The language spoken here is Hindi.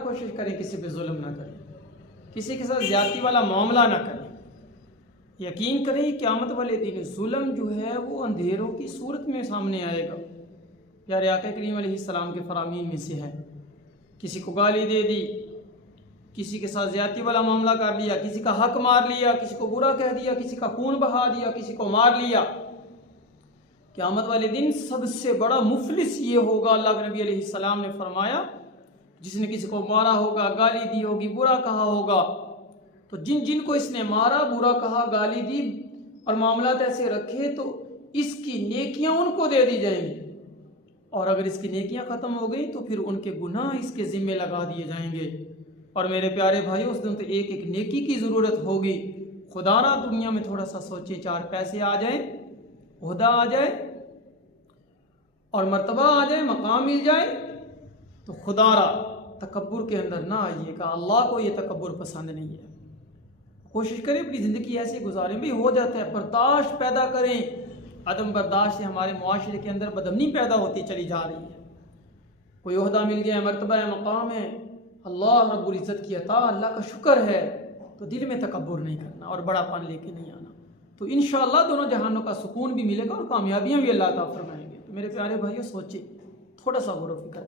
कोशिश करें किसी पे जुल्म ना करें, किसी के साथ ज्यादती वाला मामला ना करें। यकीन करें क़यामत वाले दिन जुल्म जो है वो अंधेरों की सूरत में सामने आएगा। प्यारे आका करीम अलैहिस्सलाम के फरामीन में से है, किसी को गाली दे दी, किसी के साथ ज्यादती वाला मामला कर लिया, किसी का हक मार लिया, किसी को बुरा कह दिया, किसी का खून बहा दिया, किसी को मार लिया। क़यामत वाले दिन सबसे बड़ा मुफलिस ये होगा, अल्लाह के नबी अलैहिस्सलाम ने फरमाया, जिसने किसी को मारा होगा, गाली दी होगी, बुरा कहा होगा। तो जिन को इसने मारा, बुरा कहा, गाली दी और मामला ऐसे रखे तो इसकी नेकियां उनको दे दी जाएंगी, और अगर इसकी नेकियां ख़त्म हो गई तो फिर उनके गुनाह इसके ज़िम्मे लगा दिए जाएंगे। और मेरे प्यारे भाइयों, उस दिन तो एक एक नेकी की ज़रूरत होगी। खुदारा दुनिया में थोड़ा सा सोचे, 4 पैसे आ जाए, ओहदा आ जाए और मर्तबा आ जाए, मकाम मिल जाए, तो खुदारा तकब्बुर के अंदर ना आइएगा। अल्लाह को ये तकब्बुर पसंद नहीं है। कोशिश करें अपनी ज़िंदगी ऐसे गुजारें, भी हो जाता है, बर्दाश्त पैदा करें। अदम बर्दाश्त से हमारे मुआशरे के अंदर बदअमनी पैदा होती चली जा रही है। कोई ओहदा मिल गया, मर्तबा है, मकाम है, अल्लाह रब्बुल इज़्ज़त की अता, अल्लाह का शुक्र है, तो दिल में तकब्बुर नहीं करना और बड़ापन लेके नहीं आना। तो इंशाअल्लाह दोनों जहानों का सुकून भी मिलेगा और कामयाबियाँ भी अल्लाह ताला फरमाएंगे। तो मेरे प्यारे भाइयों, सोचिए, थोड़ा सा गौर व फिक्र